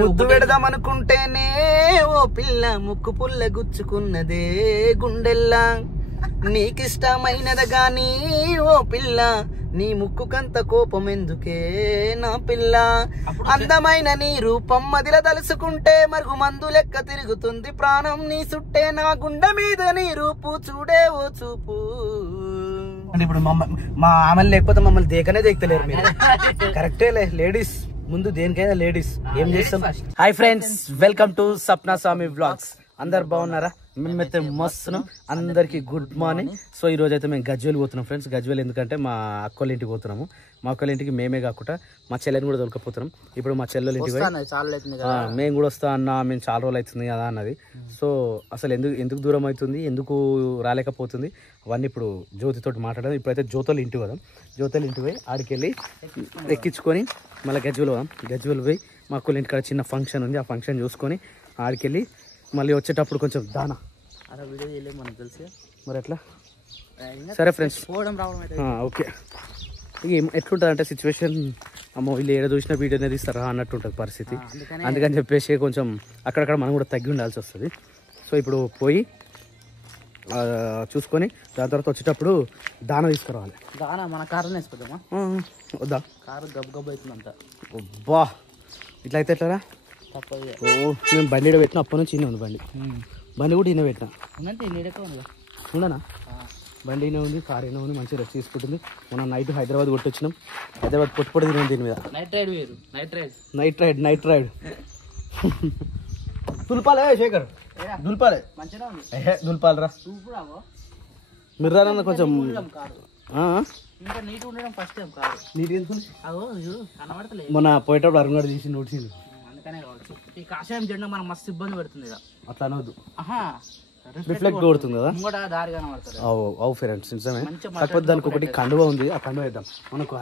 ముద్దు పెడదామనుకుంటేనే ఓ పిల్ల ముక్కు పుల్ల గుచ్చుకున్నదే గుండెల్లా నీకిష్టమైనది గాని ఓ పిల్ల నీ ముక్కుకంత కోపం ఎందుకే నా పిల్ల అందమైన నీ రూపం మదిల తలుసుకుంటే మరుగు మందు లెక్క తిరుగుతుంది ప్రాణం నీ సుట్టే నా గుండె మీద నీ రూపు చూడే ఓ చూపు అంటే ఇప్పుడు మా ఆమెలు లేకపోతే మమ్మల్ని దేకనే దేకలేరు మీరు కరెక్టే లేడీస్ ముందు దేనికైనా లేడీస్ ఏం చేస్తాం. Hi friends, welcome to Sapna Swamy vlogs. అందరు బాగున్నారా? మేమైతే మస్తున్నాం. అందరికి గుడ్ మార్నింగ్. సో ఈ రోజు అయితే మేము గజ్వేల్ పోతున్నాం ఫ్రెండ్స్. గజ్వేల్ ఎందుకంటే మా అక్కోళ్ళ ఇంటికి పోతున్నాము. మా అక్కోళ్ళ ఇంటికి మేమే కాకుండా మా చెల్లెని కూడా దొరకపోతున్నాం. ఇప్పుడు మా చెల్లెల ఇంటికి మేము కూడా వస్తా అన్న, మేము చాలా రోజులు అవుతుంది కదా అన్నది. సో అసలు ఎందుకు దూరం అవుతుంది, ఎందుకు రాలేకపోతుంది అవన్నీ ఇప్పుడు జ్యోతితోటి మాట్లాడదాం. ఇప్పుడైతే జ్యోతుల ఇంటికి పోదాం. జ్యోతుల ఇంటికి పోయి ఆడికి వెళ్ళి ఎక్కించుకొని మళ్ళీ గజ్వేల్ పోదాం. గజ్వేల్ పోయి మా అక్కోళ్ళ ఇంటికాడ చిన్న ఫంక్షన్ ఉంది, ఆ ఫంక్షన్ చూసుకొని ఆడికి వెళ్ళి మళ్ళీ వచ్చేటప్పుడు కొంచెం దానా మనకు తెలుసు మరి ఎట్లా. సరే ఫ్రెండ్స్, ఓకే. ఇక ఎట్లుంటుంది అంటే సిచ్యువేషన్, అమ్మో వీళ్ళు ఏడ చూసిన వీడియోనే తీస్తారా అన్నట్టు ఉంటుంది పరిస్థితి. అందుకని చెప్పేసి కొంచెం అక్కడక్కడ మనం కూడా తగ్గి ఉండాల్సి వస్తుంది. సో ఇప్పుడు పోయి చూసుకొని దాని తర్వాత వచ్చేటప్పుడు దానా తీసుకురావాలి. దానా మన కారులో వేసుకుందామా? వద్దా? కారు గబ్ గబ్ అవుతుందంట. బా ఇట్లా అయితే ఎట్లా? ఓ మేము బండి పెట్టిన అప్పటి నుంచి ఇన్న ఉంది. బండి కూడా ఇన్న పెట్టినా ఉండనా? బండి ఇన్న ఉంది, కార్ అయినా ఉంది, మంచిగా రెస్ట్ తీసుకుంటుంది. మనం నైట్ హైదరాబాద్ కొట్టొచ్చినాం. హైదరాబాద్ పొట్టుపొడి తిన్నాం దీని మీద. నైట్ రైడ్ దుల్పాలే శేఖర్, దుల్పాలే దుల్పాలరా. మీరు రాన్న కొంచెం మొన్న పోయేటప్పుడు అరుణ్ తీసి నోటీసింది. ఈ కాషాయం జెండా మనకు మస్తు ఇబ్బంది పెడుతుంది. అట్లా అనవద్దు, రిఫ్లెక్ట్ కొడుతుంది కదా. అవు ఫ్రెండ్స్ నిజమే. కాకపోతే దానికి ఒకటి కండువ ఉంది, ఆ కండువ వేద్దాం. మనకు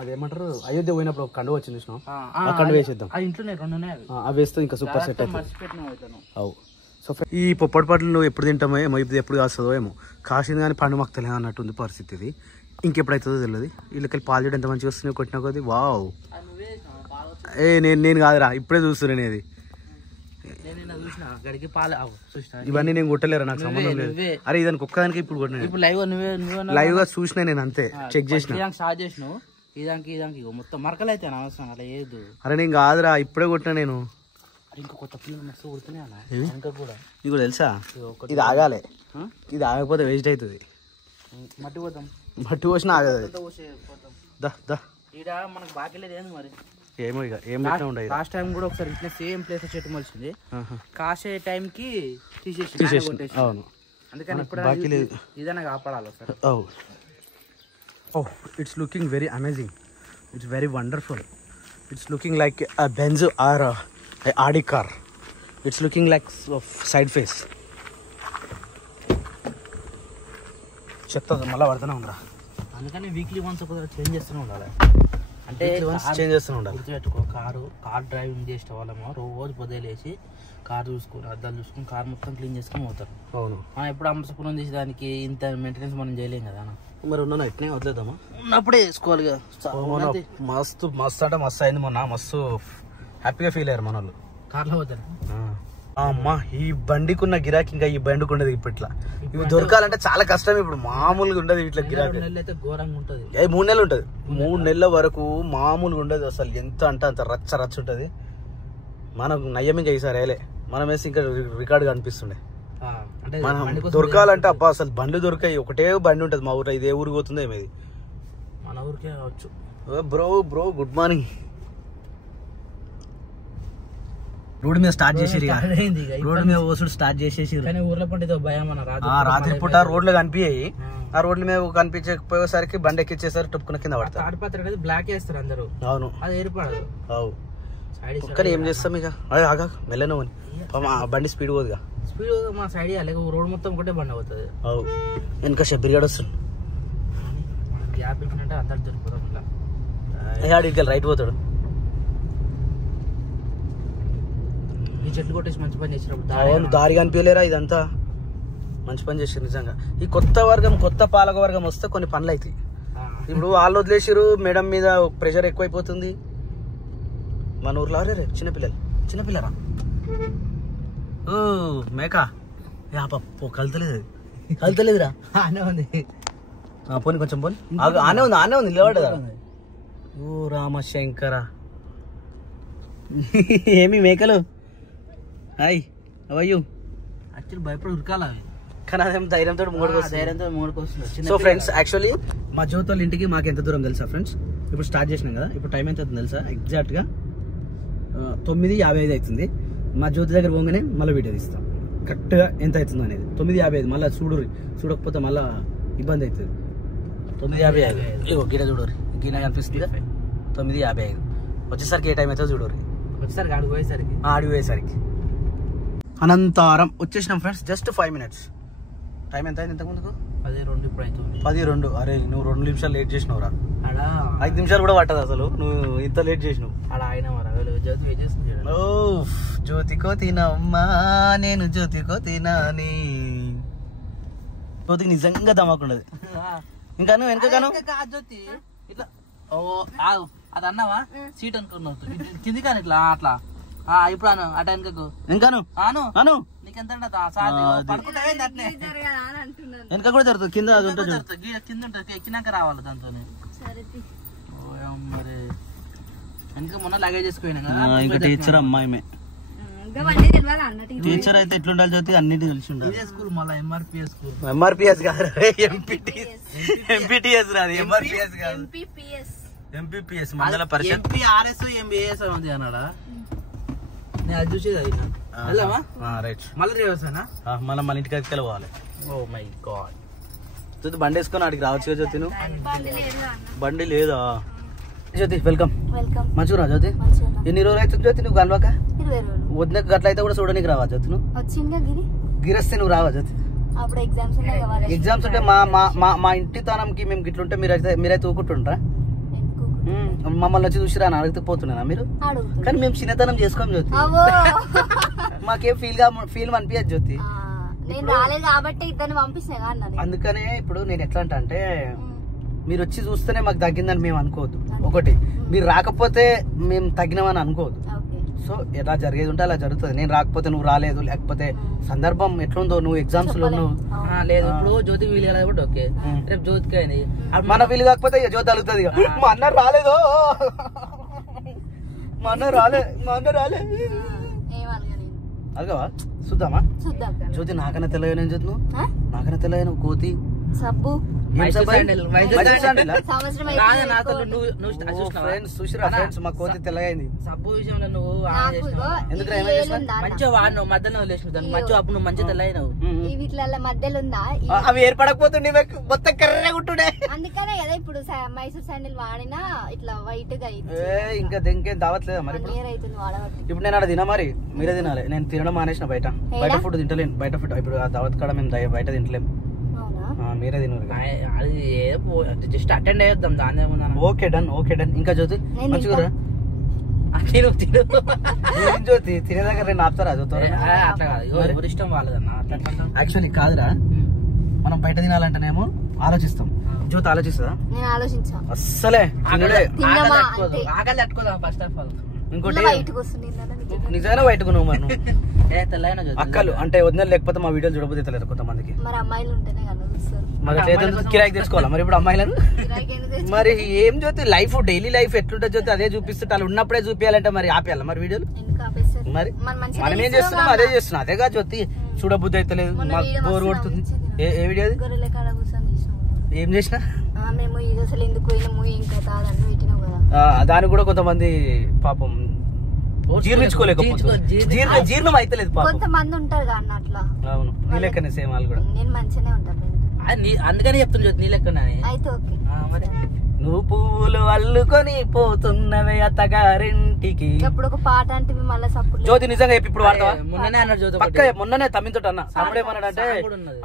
అదేమంటారు అయోధ్య పోయినప్పుడు ఒక కండువ వచ్చింది చూసినాం, ఆ కండువ వేసేద్దాం. అవి వేస్తే ఇంకా సూపర్ సెట్ అవుతుంది. అవు. సో ఈ పొప్పటి పట్లు ఎప్పుడు తింటామో ఏమో, ఇప్పుడు ఎప్పుడు కాస్తుందో ఏమో. కాసింది కానీ పండు మక్కలే అన్నట్టుంది పరిస్థితి. ఇది ఇంకెప్పుడైతుందో తెలియదు. వీళ్ళకి పాలు చేయడం ఎంత మంచిగా వస్తున్నాయి కొట్టినా కొద్ది. వావ్, నేను కాదురా, ఇప్పుడే చూస్తున్నాను. అది ఇవన్నీ నేను కొట్టలేరా, నాకు సంబంధం లేదు. అరే ఇదానికి ఒక్కదానికి ఇప్పుడు కొట్టిన లైవ్ గా చూసినా నేను, అంతే చెక్ చేసిన. మొత్తం మరకలు అయితే అనవసరం అలా ఏదు. అరే నేను కాదురా, ఇప్పుడే కొట్టినా నేను. ఇంకా కొత్త పిల్లలు మస్తు కొడుతున్నాయి. నీకు తెలుసా ఇది ఆగాలి, ఇది ఆగకపోతే వేస్ట్ అవుతుంది. మట్టి పోసినా ఆగదు. మనకు బాకీ లేదు ఏంది మరి. ఏమో ఇక ఏం ఉండదు. లాస్ట్ టైం కూడా ఒకసారి ఇట్లా సేమ్ ప్లేస్ చెట్టు మొలిచింది, కాసే టైం కి తీసేసి. అవును, అందుకని ఇప్పుడు బాకీ లేదు, ఇదైనా కాపాడాలి sir. Oh it's looking very amazing, it's very wonderful. It's looking like a Benz or a Audi car. It's looking like side face. చెత్త మళ్ళీ పడుతూనే ఉండరా. అందుకని వీక్లీ వన్స్ ఒకసారి చేంజ్ చేస్తూనే ఉండాలి. అంటే చేంజ్ చేస్తూనే ఉండాలి. గుర్తుపెట్టుకో, కార్ డ్రైవింగ్ చేసే వాళ్ళేమో రోజు పొద్దులేసి కార్ చూసుకుని అద్దాలు చూసుకుని కార్ మొత్తం క్లీన్ చేసుకుని పోతారు. అవును, మనం ఎప్పుడు అమర్చుకుని తీసి దానికి ఇంత మెయింటెనెన్స్ మనం చేయలేం కదా. మరి ఉన్నా ఇట్నే వదిలేద్దామా? ఉన్నప్పుడే వేసుకోవాలి కదా. మస్తు మస్తు అంటే మస్తు అయింది మొన్న, మస్తు హ్యాపీగా ఫీల్ అయ్యారు మన వాళ్ళు కార్లో పోతారు. అమ్మా ఈ బండికున్న గిరాకీ ఇంకా ఈ బండికి ఉండదు. ఇప్పట్లా ఇవి దొరకాలంటే చాలా కష్టం. ఇప్పుడు మామూలుగా ఉండదు ఇట్లా గిరాకీ. అయితే ఘోరంగా ఉంటుంది. 3 నెలలు ఉంటుంది. 3 నెలల వరకు మామూలుగా ఉండదు అసలు. ఎంత అంటే అంత రచ్చ ఉంటుంది. మనకు నయ్యం ఇంకా ఈసారి వేయలే, మనం వేసి ఇంకా రికార్డుగా అనిపిస్తుండే. మనం దొరకాలంటే అబ్బా అసలు బండ్లు దొరికాయి. ఒకటే బండి ఉంటుంది మా ఊరు. ఇదే ఊరికి పోతుందో ఏమేది మన ఊరికే కావచ్చు. Bro good morning. రోడ్డు మీద స్టార్ట్ చేసేది, రోడ్డు మీద ఓసుడు స్టార్ట్ చేసేసి. ఊర్లో పండితో భయం రాత్రి పూట రోడ్లు కనిపించాయి. ఆ రోడ్ల మీద కనిపించకపోయేసరికి బండి ఎక్కిచ్చేసరికి టుప్పుకున్న కింద పడతారు. తాడిపత్రి అనేది బ్లాక్ వేస్తారు అందరూ. అవును, అది ఏర్పడదు. కానీ ఏం చేస్తాం ఇక. ఆగా మెల్లను బండి స్పీడ్ పోదుగా. స్పీడ్ మా సైడ్ రోడ్ మొత్తం ఒకటే బండి అవుతుంది. అవు వెనక షబ్బిరిగాడు వస్తుంది. గ్యాప్ ఇచ్చినట్టే అందరు దొరికిపోతాం. ఇట్లా రైట్ పోతాడు. ఈ చెట్లు కొట్టేసి మంచి పని చేసినప్పుడు అవును, దారి కనిపించలేరా. ఇదంతా మంచి పని చేసారు నిజంగా. ఈ కొత్త పాలక వర్గం వస్తే కొన్ని పనులు అవుతాయి. ఇప్పుడు వాళ్ళు వదిలేసారు, మేడం మీద ప్రెషర్ ఎక్కువైపోతుంది. మన ఊర్లో చిన్నపిల్లలు చిన్నపిల్లరా ఓ మేక పప్పు కలుతలేదురా అనే ఉంది పోనీ కొంచెం పోనీ ఆనే ఉంది నిలబడదా ఓ రామశంకర ఏమి మేకలు హాయ్ అవయ్యూ యాక్చువల్లీ భయపడి ఉరకాలి అవి కానీ అదేం ధైర్యంతో మూడుకు వస్తుంది. సో ఫ్రెండ్స్ యాక్చువల్లీ మా జ్యోతి వాళ్ళ ఇంటికి మాకు ఎంత దూరం తెలుసా ఫ్రెండ్స్? ఇప్పుడు స్టార్ట్ చేసినాం కదా, ఇప్పుడు టైం ఎంత అవుతుంది తెలుసా? ఎగ్జాక్ట్గా 9:55 అవుతుంది. మా జ్యోతి దగ్గర పోగానే మళ్ళీ వీడియో తీస్తాం కరెక్ట్గా ఎంత అవుతుంది అనేది. 9:55 మళ్ళీ చూడకపోతే మళ్ళీ ఇబ్బంది అవుతుంది. 9:55 గిడ చూడరు, గిన్నె కనిపిస్తుంది 9:55. వచ్చేసరికి ఏ టైం అవుతుందో చూడరు. వచ్చేసరికి ఆడికి పోయేసరికి అనంతరం వచ్చేసినాం ఫ్రెండ్స్. Just 5 minutes. టైం ఎంత అయింది ఇంతకుముందుకు? 10:02 ఇప్పుడు అవుతుంది. 10:02. అరే నువ్వు 2 నిమిషాలు లేట్ చేసినావురా. ఆడ 5 నిమిషాలు కూడా పట్టదు అసలు, నువ్వు ఇంత లేట్ చేసినావు. ఆడ ఆయన జ్యోతి వెయిట్ చేస్తుంది. ఓ జ్యోతికో తినమ్మా నేను జ్యోతికో తినాని. జ్యోతికి నిజంగా దమాకుండదు. ఇంకా నువ్వు వెనకగాను జ్యోతి ఇట్లా అది అన్నావా సీట్ అనుకున్నావు కింది కానీ ఇట్లా అట్లా ఇప్పుడు అను అట వెనకకు ఇంకాను అను నీకెంత వెనక కూడా జరుగుతుంది, కింద అది ఉంటుంది కింద ఉంటుంది ఎక్కినాక రావాలి దాంతో. మరి వెనక మొన్న లగేజ్ చేసుకుపోయినా ఇంకా టీచర్ అమ్మాయి టీచర్ అయితే ఎట్లుండాలి జ్యోతి అన్నిటి తెలిసి ఉండాలి. స్కూల్ మళ్ళీ ఎంఆర్పిఎస్ కాదు ఎంపీటీఎస్ రాదు, ఎంఆర్పిఎస్ కాదు ఎంపీపీఎస్ మండల పరిషత్. ఎంపీఆర్ఎస్ ఎంబీఏఎస్ ఉంది అన్నాడా? నేను అది చూసేది అయినా రైట్. మళ్ళీ రివర్సేనా? మళ్ళీ మన ఇంటికి అయితే పోవాలి. Oh my God. జ్యోతి బండి వేసుకొని అడిగి రావచ్చు కదా జ్యోతి? నువ్వు బండి లేదా? జ్యోతి వెల్కమ్. మంచిగా రా జ్యోతి. ఎన్ని రోజులు అవుతుంది జ్యోతి నువ్వు కలవక? వదిన గట్ల అయితే కూడా చూడడానికి రావా జ్యోతి? నువ్వు గిరస్తే నువ్వు రావా జ్యోతి? ఎగ్జామ్స్ ఉంటే మా ఇంటి తనంకి మేము గిట్లుంటే మీరైతే ఊకుంటుండ్రా? మమ్మల్ని వచ్చి చూసిరా అని అడిగితే పోతున్నానా మీరు? కానీ మేము చిన్నతనం చేసుకోం జ్యోతి, మాకేం ఫీల్ అనిపించదు జ్యోతి. అందుకనే ఇప్పుడు నేను ఎట్లా అంటే మీరు వచ్చి చూస్తేనే మాకు తగ్గిందని మేము అనుకోవద్దు. ఒకటి మీరు రాకపోతే మేము తగ్గినామని అనుకోవద్దు. సో ఎలా జరిగేది ఉంటే అలా జరుగుతుంది. నేను రాకపోతే నువ్వు రాలేదు, లేకపోతే సందర్భం ఎట్లుందో నువ్వు ఎగ్జామ్స్ లో లేదు. ఇప్పుడు జ్యోతి వీలు కాబట్టి ఓకే, రేపు జ్యోతికి అయింది మన వీలు కాకపోతే జ్యోతి అలుగుతుంది. మా అన్న రాలేదు, మా అన్న రాలే అలగవా? చూద్దామా జ్యోతి? నాకన్నా తెల్లగా నేను జ్యోతి, నువ్వు నాకన్నా తెల్లగా నువ్వు కోతి సబ్బు మా కోతి తెల్లగైంది. సబ్బు విషయంలో నువ్వు మంచిగా వాడినావు, మధ్యలో వదిలేసినావు మంచిగా, అప్పుడు నువ్వు మంచిగా తెల్లయినావు. మధ్యలో ఉందా అవి ఏర్పడకపోతుండే మొత్తం కర్రగా ఉంటుండే. అందుకనే కదా ఇప్పుడు మైసూర్ శాండిల్ వాడినా ఇట్లా వైట్ గా ఇంకా ఇంకేం దావట్లేదా మరి? ఇప్పుడు నేను అక్కడ తినా, మరి మీరే తినాలి. నేను తినడం మానేసిన, బయట ఫుడ్ తింటలేను. బయట ఫుడ్ ఇప్పుడు దావత్ కాడ మేము బయట తింటలేము, మీరే తినరు. అది జస్ట్ అటెండ్ అయ్యొద్దాం దాని ఏమన్నా. Okay done. ఇంకా జ్యోతి మంచిగా జ్యోతి తినే దగ్గర నేను ఆపుతారా? అట్లా కాదు, ఎవరి ఇష్టం వాళ్ళదన్నా. యాక్చువల్లీ కాదురా, మనం బయట తినాలంటేనేమో ఆలోచిస్తాం. జ్యోతి ఆలోచిస్తుందా? నేను ఆలోచించా అస్సలే. ఆకలి తట్టుకోదాం ఫస్ట్ ఆఫ్ ఆల్. ఇంకోటి నిజంగా బయటకు నువ్వు మనం అక్కలు అంటే వదిన లేకపోతే మా వీడియోలు చూడబోతే తెలియదు కొంతమందికి. మరి కిరాయికి తెచ్చుకోవాలా మరి ఇప్పుడు అమ్మాయిలను? మరి ఏం జ్యోతి లైఫ్ డైలీ లైఫ్ ఎట్లుంటుంది జ్యోతి? అదే చూపిస్తుంటే వాళ్ళు ఉన్నప్పుడే చూపించాలంటే మరి ఆపేయాలా మరి వీడియోలు? మరి మనం ఏం చేస్తున్నాం అదే చేస్తున్నాం. అదేగా జ్యోతి చూడబుద్ధి అయితే లేదు, మాకు బోర్ కొడుతుంది. ఏ వీడియో ఏం చేసినా దానికి కూడా కొంతమంది పాపం జీర్ణం అయితే లేదు. కొంతమంది ఉంటారు అట్లా. అవును, నీ లెక్కనే సేమ్ వాళ్ళు కూడా. నేను మంచిగానే ఉంటాను, అందుకని చెప్తున్నా నీ లెక్కనే. అయితే ఓకే. నువ్వు పువ్వులు అల్లుకొని పోతున్నవే అత్తగారింటికి. ఇప్పుడు ఒక పాట అంటే మళ్ళీ సపోర్ట్ జ్యోతి నిజంగా ఇప్పుడు వాడతావా? మొన్ననే అన్నాడు జ్యోతి, పక్క మొన్ననే తమ్మితో అన్న. తమ్ముడు ఏమన్నాడు అంటే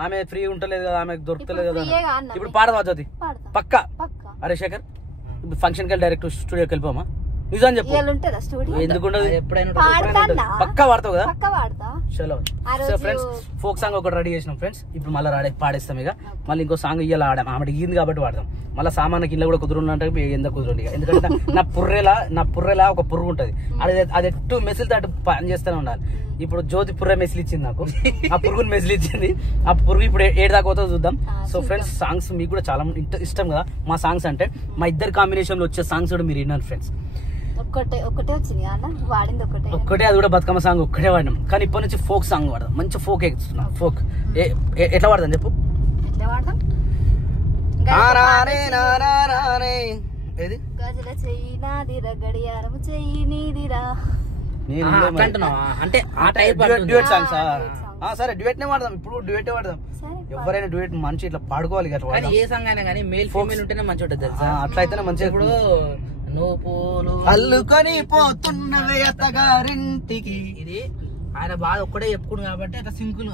ఆమె ఫ్రీ ఉంటలేదు కదా, ఆమెకు దొరకలేదు కదా. ఇప్పుడు పాడవా జ్యోతి? పక్క. అరే శేఖర్ ఫంక్షన్ కి డైరెక్ట్ స్టూడియోకి వెళ్ళిపోమా? నిజం చెప్పు. ఎందుకుండదు? పక్కా వాడతావు కదా? చలో ఫ్రెండ్స్, ఫోక్ సాంగ్ ఒకటి రెడీ చేసినాం ఫ్రెండ్స్. ఇప్పుడు మళ్ళీ పాడేస్తాం. ఇక మళ్ళీ ఇంకో సాంగ్ ఇయ్యాలి ఆడాం. ఆమె ఇయ్యింది కాబట్టి వాడదాం. మళ్ళీ సామాన్కి ఇల్లు కూడా కుదురుంటే ఎందుకు కుదరండి. ఎందుకంటే నా పుర్రెలా ఒక పురుగు ఉంటది. అది ఎట్టు మెసిలితో అటు పని చేస్తూనే ఉండాలి. ఇప్పుడు జ్యోతి పుర్రె మెసిలి ఇచ్చింది నాకు. ఆ పురుగుని మెసిలి ఇచ్చింది. ఆ పురుగు ఇప్పుడు ఏడు దాకా పోతుందో చూద్దాం. సో ఫ్రెండ్స్, సాంగ్స్ మీకు కూడా చాలా ఇష్టం కదా మా సాంగ్స్ అంటే. మా ఇద్దరు కాంబినేషన్ లో వచ్చే సాంగ్స్ కూడా మీరు విన్నారు ఫ్రెండ్స్. ఒక్కటే, అది కూడా బతుకమ్మ సాంగ్ ఒక్కటే వాడినాం. కానీ ఇప్పటి నుంచి ఫోక్ సాంగ్ వాడదాం. మంచి ఫోక్ ఎక్కుతున్నాం. ఫోక్ ఎట్లా వాడదాం చెప్పు? అంటే డ్యూయట్ సాంగ్స్. సరే, డ్యూయట్ నే వాడదాం. ఇప్పుడు డ్యూయట్ వాడదాం. ఎవరైనా డ్యూయట్ మంచి ఇట్లా పాడుకోవాలి. ఏ సాంగ్ అయినా కానీ మేల్ ఫీమేల్ ఉంటేనే మంచి ఉంటుంది తెలుసా? అట్లా అయితేనే మంచిగా. ఇప్పుడు అల్లుకొని పోతున్నవే అత్తగారింటికి, ఇది ఆయన బాధ ఒక్కడే చెప్పుకుడు కాబట్టి అట్లా సింగిల్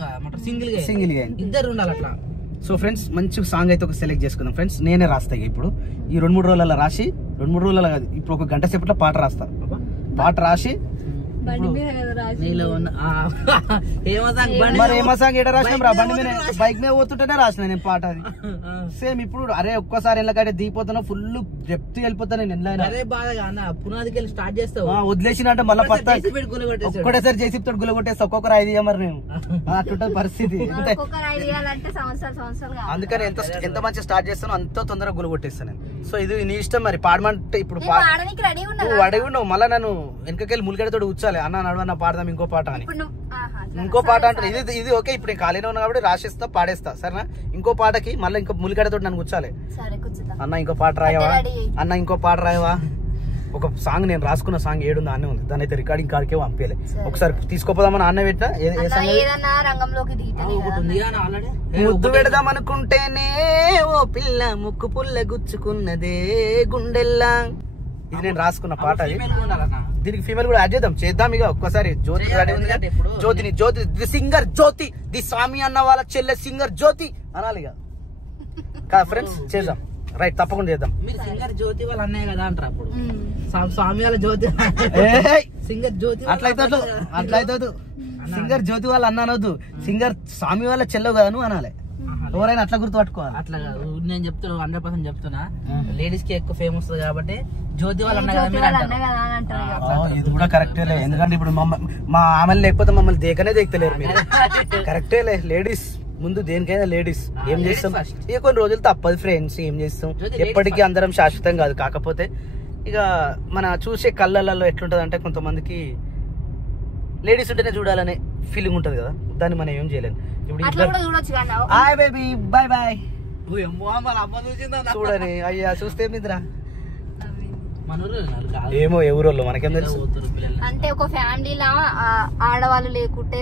గా ఇద్దరు ఉండాలి అట్లా. సో ఫ్రెండ్స్, మంచి సాంగ్ అయితే ఒక సెలెక్ట్ చేసుకుందాం ఫ్రెండ్స్. నేనే రాస్తా ఇప్పుడు. ఈ 2-3 రోజులలో రాసి, 2-3 రోజులలో కాదు, ఇప్పుడు ఒక గంట సేపట్లో పాట రాస్తా. పాట రాసి బైక్ మీద పోతుంటేనే రాసిన నేను పాట. అది సేమ్ ఇప్పుడు అరే ఒక్కసారి ఎల్లకంటే దిగిపోతున్నా, ఫుల్ డెప్త్ వెళ్ళిపోతాను నేను. అదే బాధగా పునాదికి స్టార్ట్ చేస్తావు, వదిలేసిన అంటే మళ్ళీ ఒక్కటేసారి చేసి గులగొట్టేస్తా. ఒక్కొక్కరు 5 ఇయ్యమరు నేను. అట్లుంటది పరిస్థితి. అందుకని ఎంత మంచిగా స్టార్ట్ చేస్తానో అంత తొందరగా గులగొట్టేస్తాను నేను. సో ఇది నీ ఇష్టం మరి. పాడమంటే ఇప్పుడు అడిగి ఉండవు. మళ్ళీ నన్ను వెనకకెళ్ళి ములిగడతో కూర్చోాలి. అన్న నడవన్న పాడదాం ఇంకో పాట అని. ఇంకో పాట అంటే ఇది ఓకే. ఇప్పుడు నేను ఖాళీలో ఉన్నా కాబట్టి రాసిస్తా, పాడేస్తా. సరేనా? ఇంకో పాటకి మళ్ళీ ఇంకో ములిగడతో నన్ను కూర్చోాలి. అన్న ఇంకో పాట రాయవా? అన్న ఇంకో పాట రాయవా? ఒక సాంగ్ నేను రాసుకున్న సాంగ్ 7 ఉంది, అన్నే ఉంది. దాని అయితే రికార్డింగ్ కాడికే పంపించాలి. ఒకసారి తీసుకోపోదామని అన్న పెట్టినా. ముద్దు పెడదాం అనుకుంటేనే ఓ పిల్ల ముక్కు పుల్ల గుచ్చుకున్నదే గుండెల్లా. ఇది నేను రాసుకున్న పాట. అది దీనికి ఫీమేల్ కూడా యాడ్ చేద్దాం ఇక ఒక్కసారి. జ్యోతి రెడీ ఉంది. జ్యోతి ది సింగర్ జ్యోతి, ది స్వామి అన్న వాళ్ళ చెల్లె సింగర్ జ్యోతి అనాలి ఇక ఫ్రెండ్స్. చేద్దాం. రైట్, తప్పకుండా చేద్దాం. మీరు సింగర్ జ్యోతి వాళ్ళ అన్నయ్య కదా అంటారు. అప్పుడు స్వామి వాళ్ళ జ్యోతి సింగర్ జ్యోతి అట్లయితే సింగర్ జ్యోతి వాళ్ళ అన్న అనొద్దు. సింగర్ స్వామి వాళ్ళ చెల్లె కదను అనాలి. ఎవరైనా అట్లా గుర్తుపట్టుకోవాలి. అట్లా నేను చెప్తున్నా, 100% చెప్తున్నా. లేడీస్ కి ఎక్కువ ఫేమస్ కాబట్టి జ్యోతి వాళ్ళ అన్న ఇది కూడా కరెక్టేలే. ఎందుకంటే ఇప్పుడు మా ఆమెలు లేకపోతే మమ్మల్ని దేకనే దేకలేరు మీరు. కరెక్టేలే. లేడీస్ ముందు దేనికైనా లేడీస్. ఏం చేస్తాం ఇక కొన్ని రోజులు తప్పదు ఫ్రెండ్స్. ఏం చేస్తాం, ఎప్పటికీ అందరం శాశ్వతం కాదు. కాకపోతే ఇక మన చూసే కళ్ళల్లో ఎట్లుంటది అంటే కొంతమందికి లేడీస్ ఉంటేనే చూడాలనే ఫీలింగ్ ఉంటది కదా. దాన్ని మనం ఏం చేయలేము. Hi baby, bye bye. చూడని అయ్యా చూస్తే నిద్రా. ఏమో ఎవరోళ్ళు మనకేం తెలుసు. అంటే ఒక ఫ్యామిలీలా ఆడవాళ్ళు లేకుంటే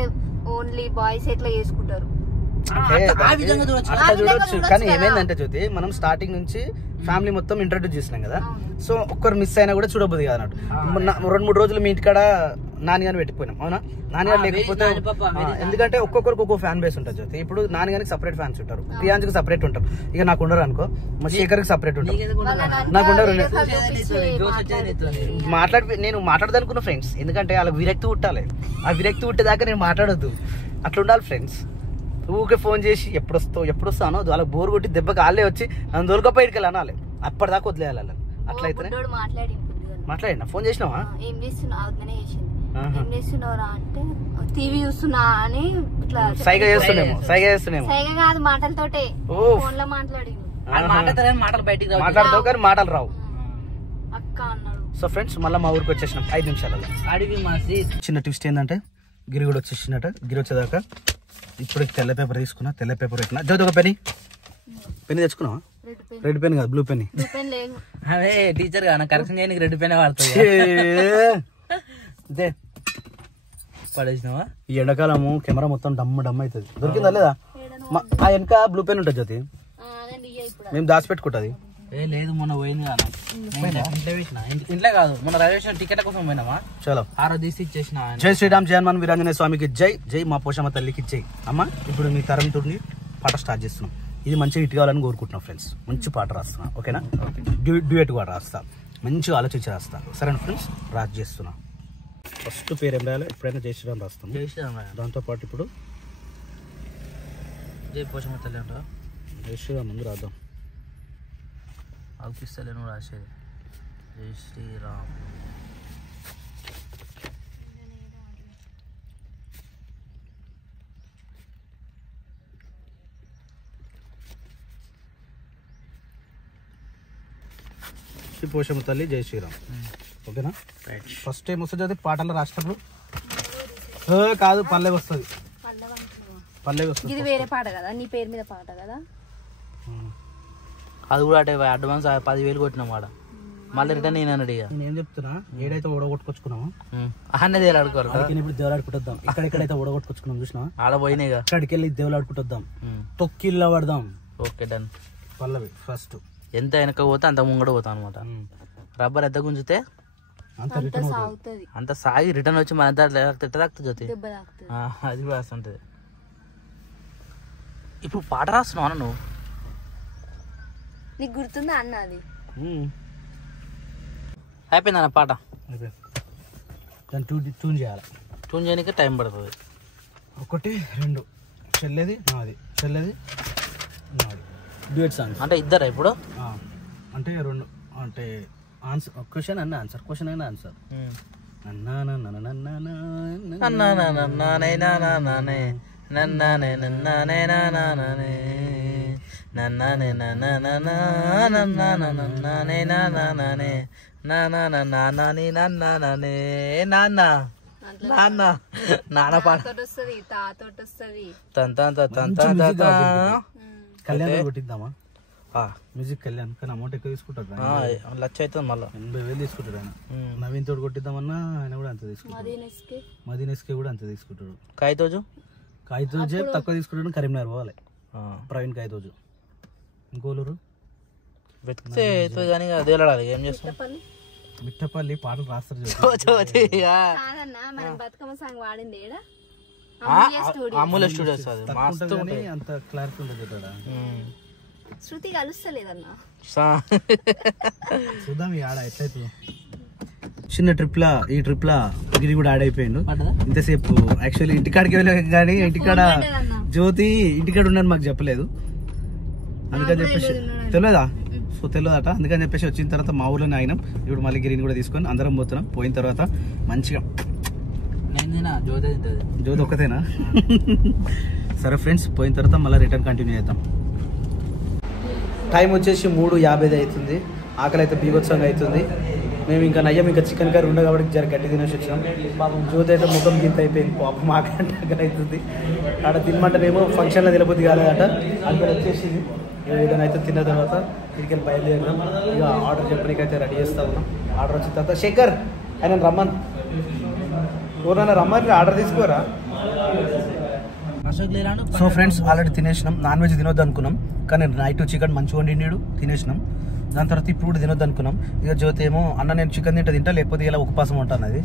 ఓన్లీ బాయ్స్ ఎట్లా చేసుకుంటారు అంటే అట్లా చూడొచ్చు. కానీ ఏమైందంటే జ్యోతి, మనం స్టార్టింగ్ నుంచి ఫ్యామిలీ మొత్తం ఇంట్రడ్యూస్ చేసినాం కదా. సో ఒక్కరు మిస్ అయినా కూడా చూడబోదు కదా అన్నట్టు. 2-3 రోజులు మీ ఇంటికాడ నాన్నగాని పెట్టిపోయినాం. అవునా? నాన్నగారు లేకపోతే ఎందుకంటే ఒక్కొక్కరికి ఒక్కొక్క ఫ్యాన్ బేస్ ఉంటుంది జ్యోతి. ఇప్పుడు నాన్నగారికి సపరేట్ ఫ్యాన్స్ ఉంటారు, ప్రియాంజ్కి సపరేట్ ఉంటారు. ఇక నాకు ఉండరు అనుకో, మా శేఖర్కి సపరేట్ ఉంటారు, నాకు ఉండరు. నేను మాట్లాడదనుకున్న ఫ్రెండ్స్. ఎందుకంటే వాళ్ళకి విరక్తి పుట్టాలి. ఆ విరక్తి పుట్టేదాకా నేను మాట్లాడొద్దు. అట్లా ఉండాలి ఫ్రెండ్స్. ఊకే ఫోన్ చేసి ఎప్పుడు వస్తానో వాళ్ళకి బోర్ కొట్టి దెబ్బకి వాళ్ళే వచ్చి నన్ను దొరకపోయి ఇటుకెళ్ళి అనాలి. అప్పటిదాకా వదిలేయాలి వాళ్ళని. అట్లయితేనే మాట్లాడినా. ఫోన్ చేసినావా? ఏం చేస్తున్నావు అంటే టీవీ చూస్తున్నా అని ఇట్లా సైగ చేస్తున్నామో. సైగ కాదు, మాటలతోటే ఫోన్ లో మాట్లాడతావు కానీ మాటలు రావు అక్క అన్నాడు. సో ఫ్రెండ్స్, మళ్ళీ మా ఊరికి వచ్చేసినాం 5 నిమిషాలలో. అడిగి మా చిన్న ట్విస్ట్ ఏంటంటే గిరి కూడా వచ్చేసినట్టు. గిరి వచ్చేదాకా ఇప్పుడు తెల్ల పేపర్ తీసుకున్నా. తెల్ల పేపర్ పెట్టినా. జ్యోతి ఒక పెన్ తెచ్చుకున్నావా? రెడ్ పెన్ కాదు, బ్లూ పెన్. అదే టీచర్ గా కరెక్షన్ చేయడానికి రెడ్ పెన్ వాడుతుంది. పడేసినావా? ఈ ఎండాకాలము కెమెరా మొత్తం డమ్ అవుతుంది. దొరికిందా లేదా? ఆ వెనక బ్లూ పెన్ ఉంటుంది జ్యోతి, మేము దాచిపెట్టుకుంటుంది. లేదు, మొన్న పోయింది కదా ఇంట్లో కాదు, మొన్న రైల్వే టికెట్ల కోసం పోయినామా. చలో, ఆ రోజు తీసి ఇచ్చేసిన. జై శ్రీరామ్, జై హనుమాన్ వీరాంజనేయ స్వామికి జై. జై మా పోషమ్మ తల్లికి జై. అమ్మ ఇప్పుడు మీ తరం తుడిని పాట స్టార్ట్ చేస్తున్నాం. ఇది మంచిగా హిట్ కావాలని కోరుకుంటున్నాం ఫ్రెండ్స్. మంచి పాట రాస్తున్నా, ఓకేనా? డ్యూయట్ కూడా రాస్తా. మంచిగా ఆలోచించి రాస్తాను. సరేనా ఫ్రెండ్స్, రాజ్ చేస్తున్నా. ఫస్ట్ పేరు ఏం రాయాలి? ఎప్పుడైనా జై శ్రీరామ్ రాస్తాను. జై శ్రీరామ్. దాంతోపాటు ఇప్పుడు జై పోషమ్మ తల్లి అంట. జై శ్రీరామ్ ముందు రాద్దాం. అవుపిస్తలేను రాసేది. జై శ్రీరామ్. శ్రీ పోషమ్మ తల్లి జై శ్రీరామ్. ఓకేనా? ఫస్ట్ టైం వస్తుంది అది పాటలు రాసినప్పుడు కాదు, పల్లె వస్తుంది. పల్లె వస్తుంది. ఇది వేరే పాట కదా, నీ పేరు మీద పాట కదా. అది కూడా అంటే అడ్వాన్స్ 10,000 కొట్టినాం వాడ. మళ్ళీ రిటర్న్ నేను అన్నాడు. ఇక నేను చెప్తున్నా, ఏడైతే ఓడగొట్టుకొచ్చుకున్నాము అన్నీ దేవులాడుకోరు. ఇప్పుడు దేవులాడుకుంటుద్దాం. ఇక్కడెక్కడైతే ఓడగొట్టుకొచ్చుకున్నాం చూసినా ఆడ పోయినాయి. అక్కడికి వెళ్ళి దేవులాడుకుంటుద్దాం. తొక్కిల్లా పడదాం. Okay done. పల్లవి ఫస్ట్ ఎంత వెనక పోతే అంత ముంగడ పోతాం అనమాట. రబ్బర్ ఎంత గుంజితే అంత సాగి రిటర్న్ వచ్చి మన తాకుతుంది జ్యోతి. అది రాస్తుంటది. ఇప్పుడు పాట రాస్తున్నావు అన్న నువ్వు? నీకు గుర్తుందా అన్న? అది అయిపోయింది అన్న పాట. దాన్ని ట్యూన్ చేయాలి. ట్యూన్ చేయడానికి టైం పడుతుంది. 1 2 చెల్లేది నాది, చెల్లేది నాది. డ్యూయట్ సాంగ్ అంటే ఇద్దరా ఇప్పుడు? అంటే 2 అంటే ఆన్సర్ క్వశ్చన్ అన్న ఆన్సర్, క్వశ్చన్ అయినా ఆన్సర్. కళ్యాణ్ కొట్టిద్దామా? మ్యూజిక్ కళ్యాణ్ కానీ అమౌంట్ ఎక్కువ తీసుకుంటారు. 1,00,000 అవుతుంది. మళ్ళీ 80,000 తీసుకుంటాడు ఆయన. నవీన్ తోడు కొట్టిద్దామన్నా ఆయన కూడా అంత తీసుకుంటాడు. మదీనెస్కే కూడా అంత తీసుకుంటాడు. కాయతోజు తక్కువ తీసుకుంటాడు. కరీంనగర్ పోవాలి. ప్రవీణ్ కాయతోజు. ఇంకోలూరు వెతికితే కానీ అదేలాడాలి. ఏం చేస్తాం? మిట్టపల్లి పాటలు రాస్తారు. అమూల్య స్టూడియోస్. అంత క్లారిటీ ఉంటుంది. శృతి కలుస్తలేదన్నా. చూద్దాం ఈ ఆడ ఎట్లయితే. చిన్న ట్రిప్లా ఈ ట్రిప్లా గిరి కూడా యాడ్ అయిపోయిండు. ఇంతసేపు యాక్చువల్లీ ఇంటికాడికి వెళ్ళాం కానీ ఇంటికాడ జ్యోతి ఇంటికాడ ఉన్నాను మాకు చెప్పలేదు. అందుకని చెప్పేసి తెలియదా? సో తెలియదట. అందుకని చెప్పేసి వచ్చిన తర్వాత మా ఊర్లోనే ఆగినాం. ఇప్పుడు మళ్ళీ గిరిని కూడా తీసుకొని అందరం పోతున్నాం. పోయిన తర్వాత మంచిగా జ్యోతి ఒక్కతేనా? సరే ఫ్రెండ్స్, పోయిన తర్వాత మళ్ళీ రిటర్న్ కంటిన్యూ చేద్దాం. టైం వచ్చేసి 3:50 అవుతుంది. ఆకలి అయితే బీభత్సంగా అవుతుంది. మేము ఇంకా నయ్యం ఇంకా చికెన్ కర్రీ ఉండదు కాబట్టి జర గట్టి తినేసి వచ్చినాం. పాపం జ్యోతి అయితే ముఖం గింత అయిపోయింది. పాపం ఆకలి అవుతుంది. ఆడ తినమంటేనేమో ఫంక్షన్లో తినబుద్ధి కాలేదట. అక్కడ వచ్చేసింది. ఏదైనా అయితే తిన్న తర్వాత ఇక్కడికి బయలుదేరినాం. ఇక ఆర్డర్ చెప్పడానికైతే రెడీ చేస్తా ఉన్నాం. ఆర్డర్ వచ్చిన తర్వాత శేఖర్ ఆయన రమ్మన్ ఎవరన్నా రమ్మని ఆర్డర్ తీసుకోరా. సో ఫ్రెండ్స్, ఆల్రెడీ తినేసినాం. నాన్ వెజ్ తినొద్దు అనుకున్నాం కానీ నైట్ చికెన్ మంచిగా వండినాడు, తినేసినాం. దాని తర్వాత ఇప్పుడు కూడా తినొద్దు అనుకున్నాం. ఇక జ్యోతి ఏమో అన్న నేను చికెన్ తింటా లేకపోతే ఇలా ఉపవాసం ఉంటాను అది.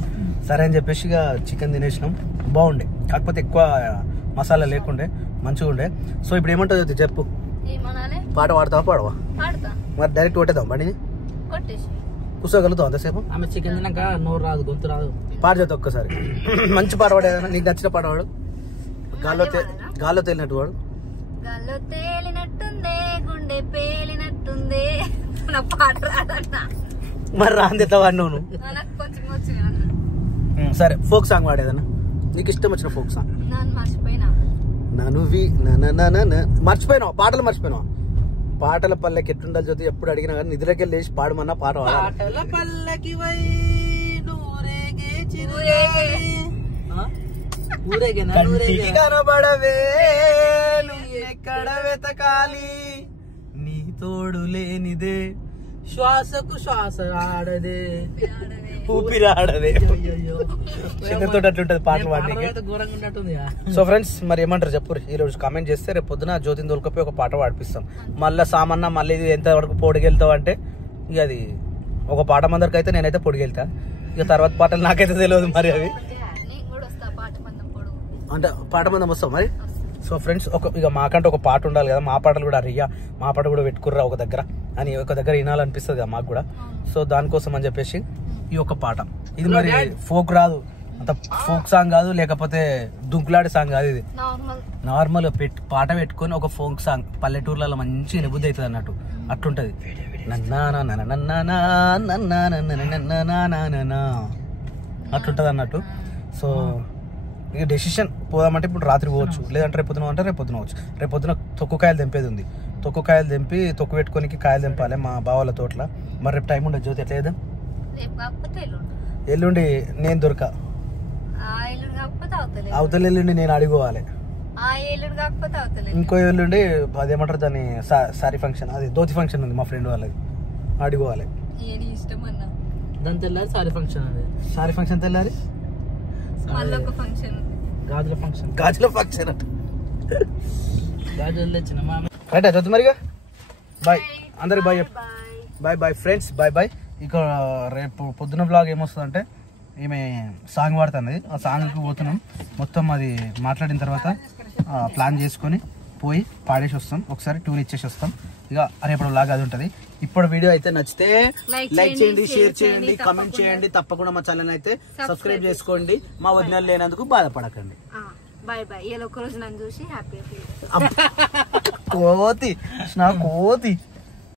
సరే అని చెప్పేసి ఇక చికెన్ తినేసినాం. బాగుండే, కాకపోతే ఎక్కువ మసాలా లేకుండే, మంచిగా ఉండే. సో ఇప్పుడు ఏమంటావు జ్యోతి చెప్పు? పాట పాడతావా? పాడవా? మరి డైరెక్ట్ కొట్టేద్దాం బండిని. కూర్చోగలుగుతావు అంతసేపు? ఆమె చికెన్ తిన్నాక నోరు రాదు, గొంతు రాదు. పాట చేద్దాం ఒక్కసారి. మంచి పాట పాడేదన్నా, నీకు నచ్చిన పాట పాడు. గాల్లో తేలినట్టు వాడు. గాల్లో తేలినట్టుందే, గుండె పేలినట్టుందే. నా పాట రాదన్నా. మరి రాంది ఎట్లా వాడినావు నువ్వు? సరే, ఫోక్ సాంగ్ వాడేదన్నా, నీకు ఇష్టం వచ్చిన ఫోక్ సాంగ్. మర్చిపోయినావు పాటలు? మర్చిపోయినావు పాటల పల్లెకి ఎట్లుండాలి జ్యోతి? ఎప్పుడు అడిగినా కానీ నిద్రకి లేచి పాడమన్నా పాట పాటల పల్లకి కనబడవే ఎక్కడ వెతకాలి, నీ తోడు లేనిదే శ్వాసకు శ్వాస ఆడదే, ఊపిరాడదే. చిన్నతో అట్లుంటది పాటలు పాడడానికి. సో ఫ్రెండ్స్, మరి ఏమంటారు చెప్పు? ఈ రోజు కామెంట్ చేస్తే రేపు పొద్దున జ్యోతిని దొరికిపోయి ఒక పాట పాడిపిస్తాం. మళ్ళీ సామన్న మళ్ళీ ఎంత వరకు పొడిగెళ్తావు అంటే ఇక అది ఒక పాట మందరికి అయితే నేనైతే పొడిగెళ్తా. ఇక తర్వాత పాటలు నాకైతే తెలియదు మరి అవి. అంటే పాట మందం వస్తాం మరి. సో ఫ్రెండ్స్, ఇక మాకంటే ఒక పాట ఉండాలి కదా. మా పాటలు కూడా అయ్యా, మా పాట కూడా పెట్టుకుర్రా ఒక దగ్గర. అని ఒక దగ్గర వినాలనిపిస్తుంది కదా మాకు కూడా. సో దానికోసం అని చెప్పేసి ఈ ఒక పాట. ఇది మరి ఫోక్ రాదు, అంత ఫోక్ సాంగ్ కాదు, లేకపోతే దుంకులాడే సాంగ్ కాదు. ఇది నార్మల్ పాట పెట్టుకొని ఒక ఫోక్ సాంగ్ పల్లెటూర్లలో మంచి నిబుద్ధి అవుతుంది అన్నట్టు అట్లుంటది. అట్లుంటది అన్నట్టు. సో ఇక డెసిషన్ పోదామంటే ఇప్పుడు రాత్రి పోవచ్చు, లేదంటే రేపొద్దున అంటే రేపొద్దున పోవచ్చు. రేపొద్దున తొక్కుకాయలు తెంపేది ఉంది, తొక్కుకాయలు తెంపి తొక్కు పెట్టుకోనికి కాయలు తెంపాలి మా బావాల తోటలో. మరి రేపు టైం ఉండదు జ్యోతి, ఎట్లా చేద్దాం? ఎల్లుండి నేను దొరక, అవతల ఎల్లుండి నేను అడిగోవాలి, ఇంకో ఎల్లుండి అదేమంటారు దాన్ని సారీ ఫంక్షన్, అది దోతి ఫంక్షన్ ఉంది మా ఫ్రెండ్ వాళ్ళది, అడిగోవాలి. దాని తెల్లారి సారీ ఫంక్షన్, అది సారీ ఫంక్షన్ తెల్లారి గాజుల ఫంక్షన్, గాజుల ఫంక్షన్ అట. గాజులు తెచ్చిన మా రైట్ జ్యోతి మరిగా బాయ్ అందరికి bye bye bye friends bye bye. ఇక రేపు పొద్దున బ్లాగ్ ఏమొస్తుందంటే ఈమె సాంగ్ పాడుతున్నది, ఆ సాంగ్కి పోతున్నాం. మొత్తం అది మాట్లాడిన తర్వాత ప్లాన్ చేసుకొని పోయి పాడేసి వస్తాం, ఒకసారి టూర్ ఇచ్చేసి వస్తాం. ఇక రేపటి బ్లాగ్ అది ఉంటుంది. ఇప్పుడు వీడియో అయితే నచ్చితే లైక్ చేయండి, షేర్ చేయండి, కామెంట్ చేయండి. తప్పకుండా మా ఛానల్ అయితే సబ్స్క్రైబ్ చేసుకోండి. మా వదినలు లేనందుకు బాధపడకండి. Bye bye. ఒక రోజు నన్ను చూసి హ్యాపీ కోతి నా కోతి.